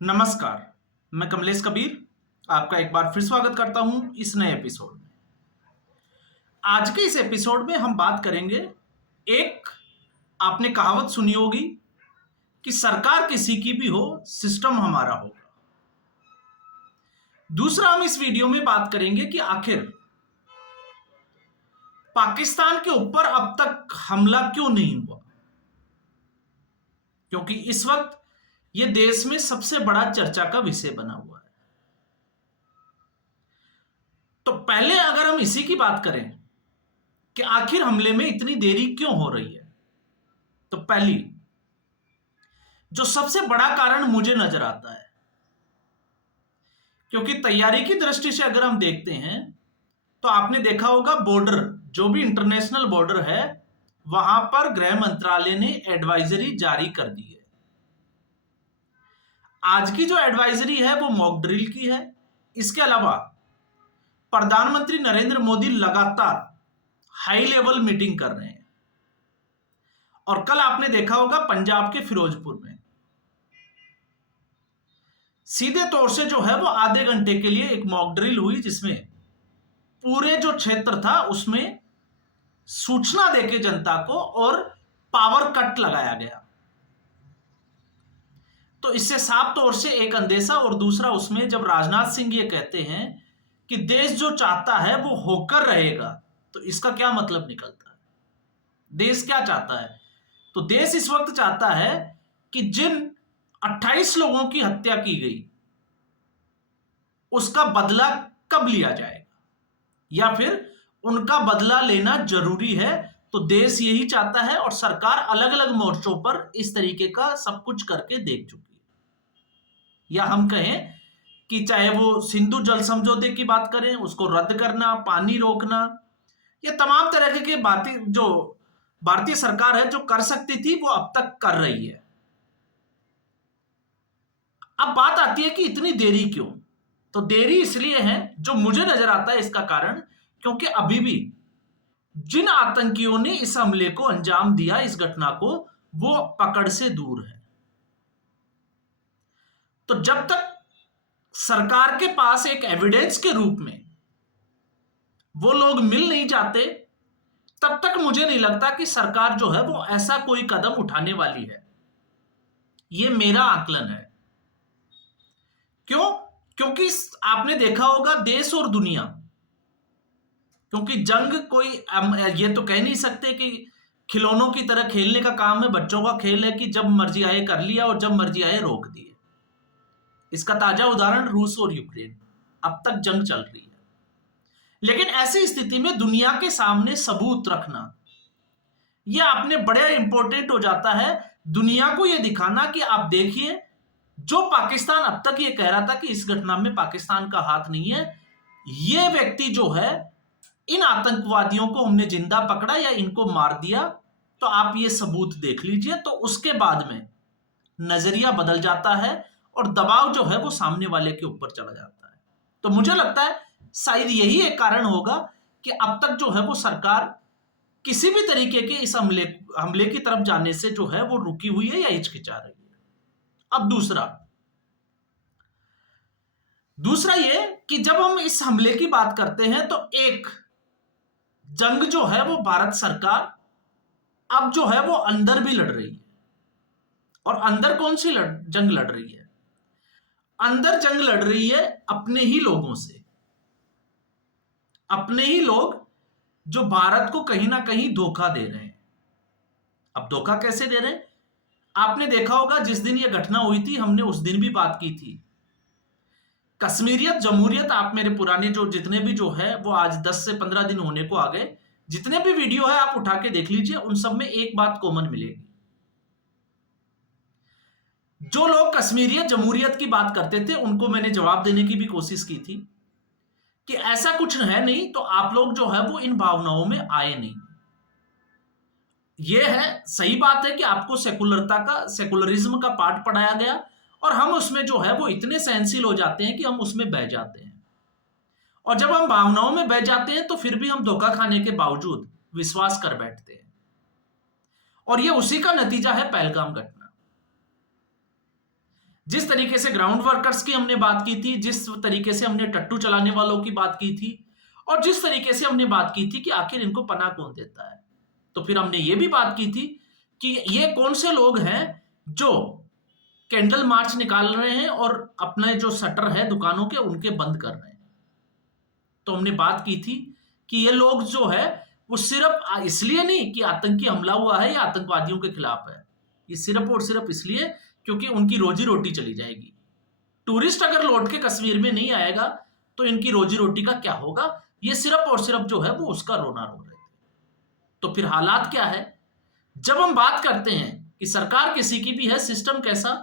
नमस्कार। मैं कमलेश कबीर आपका एक बार फिर स्वागत करता हूं इस नए एपिसोड में। आज के इस एपिसोड में हम बात करेंगे, एक आपने कहावत सुनी होगी कि सरकार किसी की भी हो, सिस्टम हमारा होगा। दूसरा, हम इस वीडियो में बात करेंगे कि आखिर पाकिस्तान के ऊपर अब तक हमला क्यों नहीं हुआ, क्योंकि इस वक्त यह देश में सबसे बड़ा चर्चा का विषय बना हुआ है। तो पहले अगर हम इसी की बात करें कि आखिर हमले में इतनी देरी क्यों हो रही है, तो पहली जो सबसे बड़ा कारण मुझे नजर आता है, क्योंकि तैयारी की दृष्टि से अगर हम देखते हैं तो आपने देखा होगा बॉर्डर, जो भी इंटरनेशनल बॉर्डर है, वहां पर गृह मंत्रालय ने एडवाइजरी जारी कर दी है। आज की जो एडवाइजरी है वो मॉक ड्रिल की है। इसके अलावा प्रधानमंत्री नरेंद्र मोदी लगातार हाई लेवल मीटिंग कर रहे हैं, और कल आपने देखा होगा पंजाब के फिरोजपुर में सीधे तौर से जो है वो आधे घंटे के लिए एक मॉक ड्रिल हुई, जिसमें पूरे जो क्षेत्र था उसमें सूचना देके जनता को और पावर कट लगाया गया। तो इससे साफ तौर से एक अंदेशा, और दूसरा उसमें जब राजनाथ सिंह ये कहते हैं कि देश जो चाहता है वो होकर रहेगा, तो इसका क्या मतलब निकलता है? देश क्या चाहता है? तो देश इस वक्त चाहता है कि जिन 28 लोगों की हत्या की गई उसका बदला कब लिया जाएगा, या फिर उनका बदला लेना जरूरी है। तो देश यही चाहता है, और सरकार अलग अलग मोर्चों पर इस तरीके का सब कुछ करके देख चुकी है। या हम कहें कि चाहे वो सिंधु जल समझौते की बात करें, उसको रद्द करना, पानी रोकना, ये तमाम तरह की बातें जो भारतीय सरकार है जो कर सकती थी वो अब तक कर रही है। अब बात आती है कि इतनी देरी क्यों? तो देरी इसलिए है, जो मुझे नजर आता है इसका कारण, क्योंकि अभी भी जिन आतंकियों ने इस हमले को अंजाम दिया, इस घटना को, वो पकड़ से दूर है। तो जब तक सरकार के पास एक एविडेंस के रूप में वो लोग मिल नहीं जाते, तब तक मुझे नहीं लगता कि सरकार जो है वो ऐसा कोई कदम उठाने वाली है। ये मेरा आकलन है। क्यों? क्योंकि आपने देखा होगा देश और दुनिया, क्योंकि जंग कोई ये तो कह नहीं सकते कि खिलौनों की तरह खेलने का काम है, बच्चों का खेल है कि जब मर्जी आए कर लिया और जब मर्जी आए रोक दिए। इसका ताजा उदाहरण रूस और यूक्रेन, अब तक जंग चल रही है। लेकिन ऐसी स्थिति में दुनिया के सामने सबूत रखना यह आपने बड़े इंपॉर्टेंट हो जाता है। दुनिया को यह दिखाना कि आप देखिए, जो पाकिस्तान अब तक ये कह रहा था कि इस घटना में पाकिस्तान का हाथ नहीं है, यह व्यक्ति जो है, इन आतंकवादियों को हमने जिंदा पकड़ा या इनको मार दिया, तो आप ये सबूत देख लीजिए। तो उसके बाद में नजरिया बदल जाता है और दबाव जो है वो सामने वाले के ऊपर चला जाता है। तो मुझे लगता है शायद यही एक कारण होगा कि अब तक जो है वो सरकार किसी भी तरीके के इस हमले की तरफ जाने से जो है वो रुकी हुई है या हिचकिचा रही है। अब दूसरा ये कि जब हम इस हमले की बात करते हैं तो एक जंग जो है वो भारत सरकार अब जो है वो अंदर भी लड़ रही है। और अंदर कौन सी जंग लड़ रही है? अंदर जंग लड़ रही है अपने ही लोगों से। अपने ही लोग जो भारत को कहीं ना कहीं धोखा दे रहे हैं। अब धोखा कैसे दे रहे हैं? आपने देखा होगा जिस दिन यह घटना हुई थी, हमने उस दिन भी बात की थी। कश्मीरियत जमहूरियत, आप मेरे पुराने जो जितने भी जो है वो आज 10 से 15 दिन होने को आ गए, जितने भी वीडियो है आप उठा के देख लीजिए, उन सब में एक बात कॉमन मिलेगी। जो लोग कश्मीरियत जमहूरियत की बात करते थे उनको मैंने जवाब देने की भी कोशिश की थी कि ऐसा कुछ है नहीं, तो आप लोग जो है वो इन भावनाओं में आए नहीं। यह है, सही बात है कि आपको सेकुलरिज्म का पाठ पढ़ाया गया, और हम उसमें जो है वो इतने सहनशील हो जाते हैं कि हम उसमें बह जाते हैं। और जब हम भावनाओं में बह जाते हैं तो फिर भी हम धोखा खाने के बावजूद विश्वास कर बैठते हैं। और यह उसी का नतीजा है पहलगाम घटना। जिस तरीके से ग्राउंड वर्कर्स की हमने बात की थी, जिस तरीके से हमने टट्टू चलाने वालों की बात की थी, और जिस तरीके से हमने बात की थी कि आखिर इनको पनाह कौन देता है, तो फिर हमने ये भी बात की थी कि ये कौन से लोग हैं जो कैंडल मार्च निकाल रहे हैं और अपने जो शटर है दुकानों के उनके बंद कर रहे हैं। तो हमने बात की थी कि ये लोग जो है वो सिर्फ इसलिए नहीं कि आतंकी हमला हुआ है या आतंकवादियों के खिलाफ है, ये सिर्फ और सिर्फ इसलिए क्योंकि उनकी रोजी रोटी चली जाएगी। टूरिस्ट अगर लौट के कश्मीर में नहीं आएगा तो इनकी रोजी रोटी का क्या होगा, ये सिर्फ और सिर्फ जो है वो उसका रोना रो रहे थे। तो फिर हालात क्या है जब हम बात करते हैं कि सरकार किसी की भी है, सिस्टम कैसा,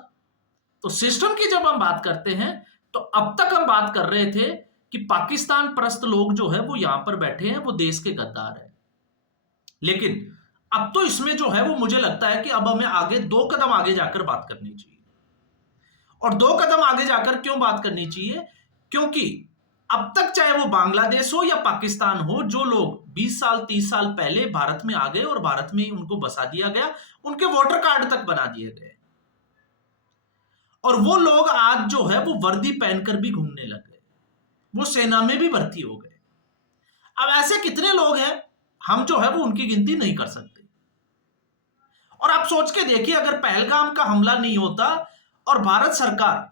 तो सिस्टम की जब हम बात करते हैं तो अब तक हम बात कर रहे थे कि पाकिस्तान परस्त लोग जो है वो यहां पर बैठे हैं, वो देश के गद्दार है। लेकिन अब तो इसमें जो है वो मुझे लगता है कि अब हमें आगे 2 कदम आगे जाकर बात करनी चाहिए। और 2 कदम आगे जाकर क्यों बात करनी चाहिए, क्योंकि अब तक चाहे वो बांग्लादेश हो या पाकिस्तान हो, जो लोग 20 साल 30 साल पहले भारत में आ गए और भारत में उनको बसा दिया गया, उनके वोटर कार्ड तक बना दिए गए, और वो लोग आज जो है वो वर्दी पहनकर भी घूमने लग गए, वो सेना में भी भर्ती हो गए। अब ऐसे कितने लोग हैं, हम जो है वो उनकी गिनती नहीं कर सकते। और आप सोच के देखिए, अगर पहलगाम का हमला नहीं होता और भारत सरकार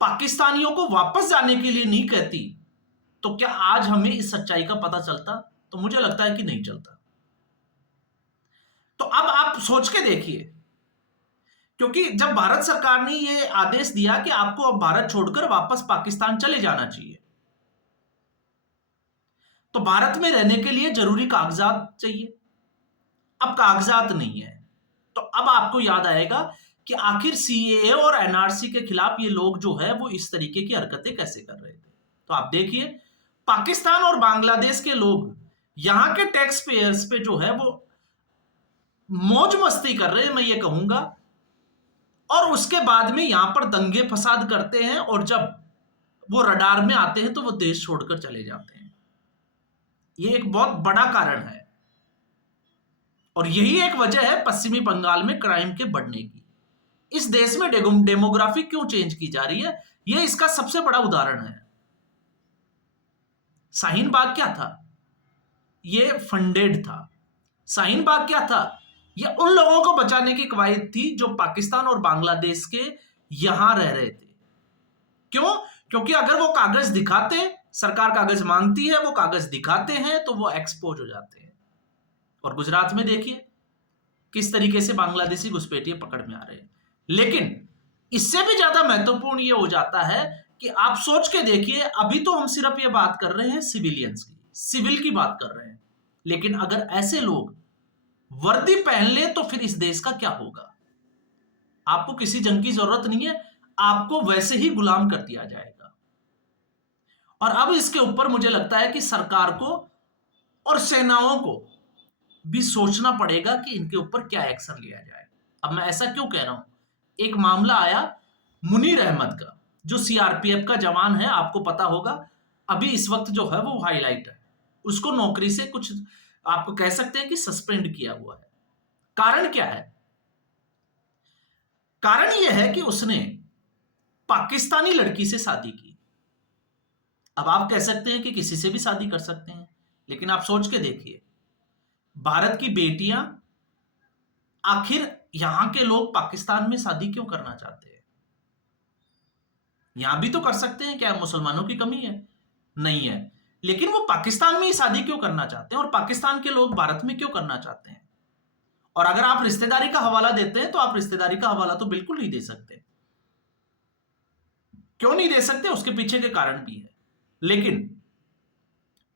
पाकिस्तानियों को वापस जाने के लिए नहीं कहती, तो क्या आज हमें इस सच्चाई का पता चलता? तो मुझे लगता है कि नहीं चलता। तो अब आप सोच के देखिए, क्योंकि जब भारत सरकार ने यह आदेश दिया कि आपको अब भारत छोड़कर वापस पाकिस्तान चले जाना चाहिए, तो भारत में रहने के लिए जरूरी कागजात चाहिए। अब कागजात नहीं है, तो अब आपको याद आएगा कि आखिर सीएए और एनआरसी के खिलाफ ये लोग जो है वो इस तरीके की हरकतें कैसे कर रहे थे। तो आप देखिए, पाकिस्तान और बांग्लादेश के लोग यहां के टैक्स पेयर्स पे जो है वो मौज मस्ती कर रहे हैं, मैं ये कहूंगा, और उसके बाद में यहां पर दंगे फसाद करते हैं, और जब वो रडार में आते हैं तो वो देश छोड़कर चले जाते हैं। ये एक बहुत बड़ा कारण है, और यही एक वजह है पश्चिमी बंगाल में क्राइम के बढ़ने की। इस देश में डेमोग्राफी क्यों चेंज की जा रही है, यह इसका सबसे बड़ा उदाहरण है। शाहीन बाग क्या था? यह फंडेड था। शाहीन बाग क्या था? यह उन लोगों को बचाने की कवायद थी जो पाकिस्तान और बांग्लादेश के यहां रह रहे थे। क्यों? क्योंकि अगर वो कागज दिखाते, सरकार कागज मांगती है, वो कागज दिखाते हैं तो वो एक्सपोज हो जाते हैं। और गुजरात में देखिए किस तरीके से बांग्लादेशी घुसपैठिए पकड़ में आ रहे हैं। लेकिन इससे भी ज्यादा महत्वपूर्ण ये हो जाता है कि आप सोच के देखिए, अभी तो हम सिर्फ ये बात कर रहे हैं सिविलियंस की, सिविल की बात कर रहे हैं, लेकिन अगर ऐसे लोग वर्दी पहन ले तो फिर इस देश का क्या होगा? आपको किसी जंग की जरूरत नहीं है, आपको वैसे ही गुलाम कर दिया जाएगा। और अब इसके ऊपर मुझे लगता है कि सरकार को और सेनाओं को भी सोचना पड़ेगा कि इनके ऊपर क्या एक्शन लिया जाए। अब मैं ऐसा क्यों कह रहा हूं, एक मामला आया मुनीर अहमद का, जो सीआरपीएफ का जवान है, आपको पता होगा, अभी इस वक्त जो है वो हाईलाइट है। उसको नौकरी से कुछ आपको कह सकते हैं कि सस्पेंड किया हुआ है। कारण क्या है? कारण यह है कि उसने पाकिस्तानी लड़की से शादी की। अब आप कह सकते हैं कि किसी से भी शादी कर सकते हैं, लेकिन आप सोच के देखिए, भारत की बेटियां, आखिर यहां के लोग पाकिस्तान में शादी क्यों करना चाहते हैं? यहां भी तो कर सकते हैं, क्या मुसलमानों की कमी है? नहीं है। लेकिन वो पाकिस्तान में ही शादी क्यों करना चाहते हैं, और पाकिस्तान के लोग भारत में क्यों करना चाहते हैं? और अगर आप रिश्तेदारी का हवाला देते हैं तो आप रिश्तेदारी का हवाला तो बिल्कुल नहीं दे सकते। क्यों नहीं दे सकते? उसके पीछे के कारण भी है। लेकिन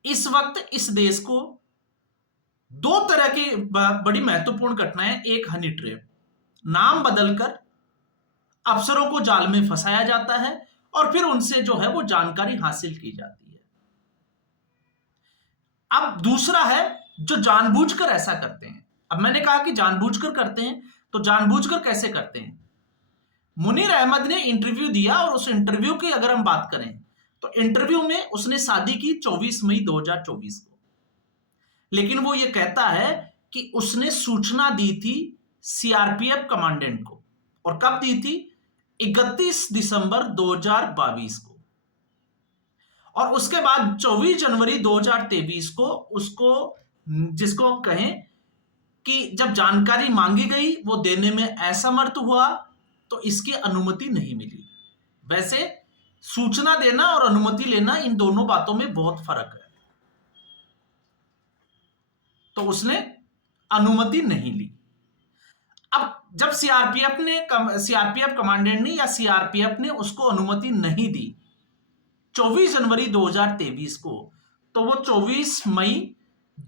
इस वक्त इस देश को 2 तरह की बड़ी महत्वपूर्ण घटनाएं, एक हनी ट्रैप, नाम बदलकर अफसरों को जाल में फंसाया जाता है और फिर उनसे जो है वो जानकारी हासिल की जाती है। अब दूसरा है जो जानबूझकर ऐसा करते हैं। अब मैंने कहा कि जानबूझकर करते हैं, तो जानबूझकर कैसे करते हैं? मुनीर अहमद ने इंटरव्यू दिया, और उस इंटरव्यू की अगर हम बात करें तो इंटरव्यू में उसने शादी की 24 मई 2024 को। लेकिन वो ये कहता है कि उसने सूचना दी थी सीआरपीएफ कमांडेंट को। और कब दी थी? 31 दिसंबर 2022 को, और उसके बाद 24 जनवरी 2023 को उसको, जिसको कहें कि जब जानकारी मांगी गई वो देने में असमर्थ हुआ, तो इसकी अनुमति नहीं मिली। वैसे सूचना देना और अनुमति लेना, इन दोनों बातों में बहुत फर्क है। तो उसने अनुमति नहीं ली। अब जब सीआरपीएफ कमांडेंट ने या सीआरपीएफ ने उसको अनुमति नहीं दी 24 जनवरी 2023 को, तो वो 24 मई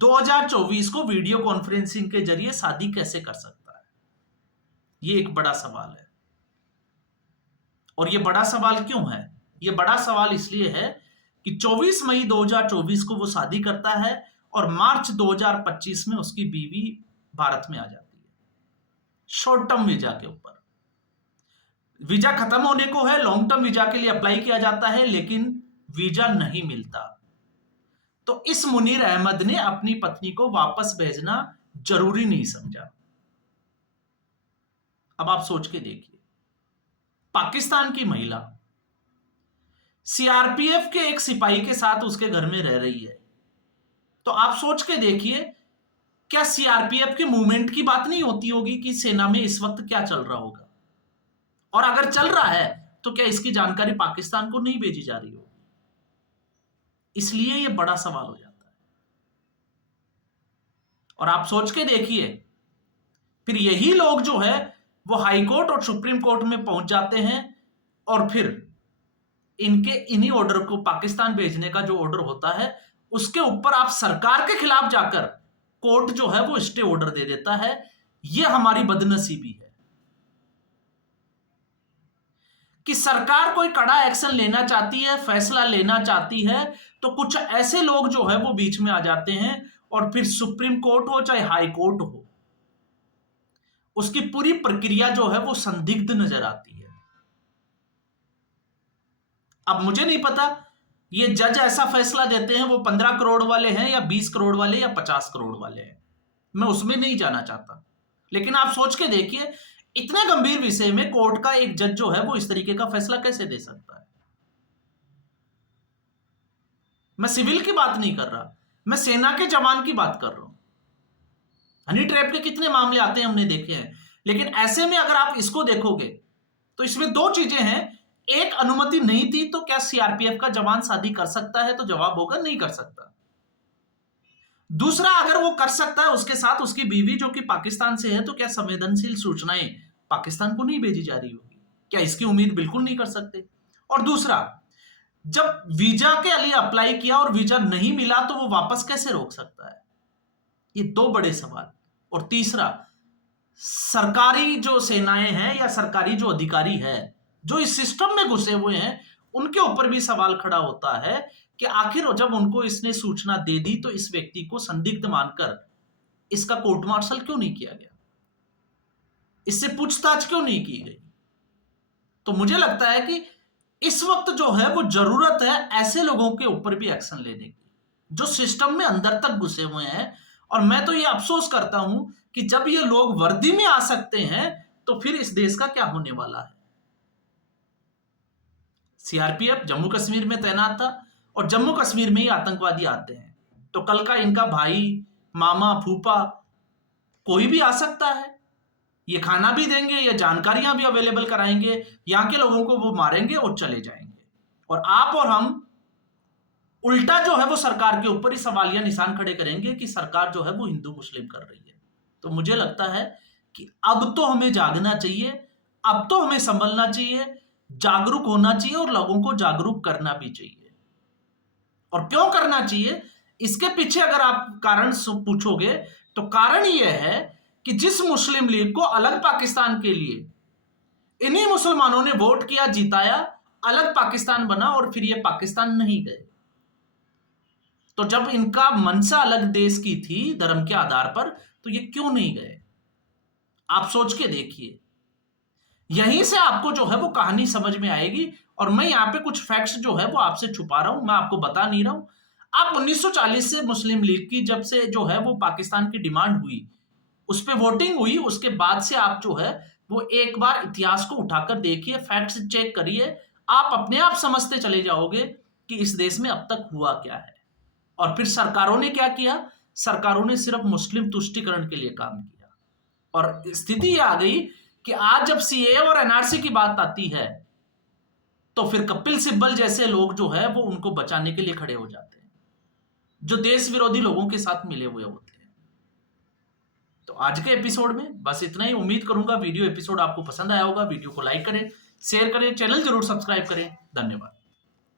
2024 को वीडियो कॉन्फ्रेंसिंग के जरिए शादी कैसे कर सकता है? ये एक बड़ा सवाल है। और ये बड़ा सवाल क्यों है? ये बड़ा सवाल इसलिए है कि 24 मई 2024 को वो शादी करता है और मार्च 2025 में उसकी बीवी भारत में आ जाती है, शॉर्ट टर्म वीजा के ऊपर। वीजा खत्म होने को है, लॉन्ग टर्म वीजा के लिए अप्लाई किया जाता है, लेकिन वीजा नहीं मिलता। तो इस मुनीर अहमद ने अपनी पत्नी को वापस भेजना जरूरी नहीं समझा। अब आप सोच के देखिए, पाकिस्तान की महिला सीआरपीएफ के एक सिपाही के साथ उसके घर में रह रही है, तो आप सोच के देखिए, क्या सीआरपीएफ के मूवमेंट की बात नहीं होती होगी कि सेना में इस वक्त क्या चल रहा होगा? और अगर चल रहा है तो क्या इसकी जानकारी पाकिस्तान को नहीं भेजी जा रही होगी? इसलिए यह बड़ा सवाल हो जाता है। और आप सोच के देखिए, फिर यही लोग जो है वो हाई कोर्ट और सुप्रीम कोर्ट में पहुंच जाते हैं, और फिर इन्हीं ऑर्डर को, पाकिस्तान भेजने का जो ऑर्डर होता है, उसके ऊपर आप सरकार के खिलाफ जाकर कोर्ट जो है वो स्टे ऑर्डर दे देता है। यह हमारी बदनसीबी है कि सरकार कोई कड़ा एक्शन लेना चाहती है, फैसला लेना चाहती है, तो कुछ ऐसे लोग जो है वो बीच में आ जाते हैं, और फिर सुप्रीम कोर्ट हो चाहे हाई कोर्ट हो, उसकी पूरी प्रक्रिया जो है वो संदिग्ध नजर आती है। अब मुझे नहीं पता ये जज ऐसा फैसला देते हैं वो 15 करोड़ वाले हैं या 20 करोड़ वाले या 50 करोड़ वाले हैं, मैं उसमें नहीं जाना चाहता। लेकिन आप सोच के देखिए, इतने गंभीर विषय में कोर्ट का एक जज जो है वो इस तरीके का फैसला कैसे दे सकता है? मैं सिविल की बात नहीं कर रहा, मैं सेना के जवान की बात कर रहा हूं। हनी ट्रैप के कितने मामले आते हैं हमने देखे हैं। लेकिन ऐसे में अगर आप इसको देखोगे तो इसमें दो चीजें हैं। एक, अनुमति नहीं थी, तो क्या सीआरपीएफ का जवान शादी कर सकता है? तो जवाब होगा नहीं कर सकता। दूसरा, अगर वो कर सकता है, उसके साथ उसकी बीवी जो कि पाकिस्तान से है, तो क्या संवेदनशील सूचनाएं पाकिस्तान को नहीं भेजी जा रही होगी? क्या इसकी उम्मीद बिल्कुल नहीं कर सकते? और दूसरा, जब वीजा के लिए अप्लाई किया और वीजा नहीं मिला, तो वो वापस कैसे रोक सकता है? ये दो बड़े सवाल। और तीसरा, सरकारी जो सेनाएं हैं या सरकारी जो अधिकारी है जो इस सिस्टम में घुसे हुए हैं, उनके ऊपर भी सवाल खड़ा होता है कि आखिर जब उनको इसने सूचना दे दी तो इस व्यक्ति को संदिग्ध मानकर इसका कोर्ट मार्शल क्यों नहीं किया गया? इससे पूछताछ क्यों नहीं की गई? तो मुझे लगता है कि इस वक्त जो है वो जरूरत है ऐसे लोगों के ऊपर भी एक्शन लेने की जो सिस्टम में अंदर तक घुसे हुए हैं। और मैं तो ये अफसोस करता हूं कि जब ये लोग वर्दी में आ सकते हैं तो फिर इस देश का क्या होने वाला है। सीआरपीएफ जम्मू कश्मीर में तैनात था और जम्मू कश्मीर में ही आतंकवादी आते हैं, तो कल का इनका भाई, मामा, फूफा कोई भी आ सकता है। ये खाना भी देंगे, ये जानकारियां भी अवेलेबल कराएंगे, यहां के लोगों को वो मारेंगे और चले जाएंगे। और आप और हम उल्टा जो है वो सरकार के ऊपर ही सवालिया निशान खड़े करेंगे कि सरकार जो है वो हिंदू मुस्लिम कर रही है। तो मुझे लगता है कि अब तो हमें जागना चाहिए, अब तो हमें संभलना चाहिए, जागरूक होना चाहिए और लोगों को जागरूक करना भी चाहिए। और क्यों करना चाहिए, इसके पीछे अगर आप कारण पूछोगे तो कारण यह है कि जिस मुस्लिम लीग को अलग पाकिस्तान के लिए इन्हीं मुसलमानों ने वोट किया, जिताया, अलग पाकिस्तान बना और फिर ये पाकिस्तान नहीं गए। तो जब इनका मंशा अलग देश की थी धर्म के आधार पर, तो ये क्यों नहीं गए? आप सोच के देखिए। यहीं से आपको जो है वो कहानी समझ में आएगी। और मैं यहां पे कुछ फैक्ट्स जो है वो आपसे छुपा रहा हूं, मैं आपको बता नहीं रहा हूं। आप 1940 से मुस्लिम लीग की जब से जो है वो पाकिस्तान की डिमांड हुई, उस पर वोटिंग हुई, उसके बाद से आप जो है वो एक बार इतिहास को उठाकर देखिए, फैक्ट्स चेक करिए, आप अपने आप समझते चले जाओगे कि इस देश में अब तक हुआ क्या है। और फिर सरकारों ने क्या किया? सरकारों ने सिर्फ मुस्लिम तुष्टीकरण के लिए काम किया। और स्थिति ये आ गई कि आज जब सीएए और एनआरसी की बात आती है तो फिर कपिल सिब्बल जैसे लोग जो है वो उनको बचाने के लिए खड़े हो जाते हैं, जो देश विरोधी लोगों के साथ मिले हुए होते हैं। तो आज के एपिसोड में बस इतना ही। उम्मीद करूंगा वीडियो एपिसोड आपको पसंद आया होगा। वीडियो को लाइक करें, शेयर करें, चैनल जरूर सब्सक्राइब करें। धन्यवाद।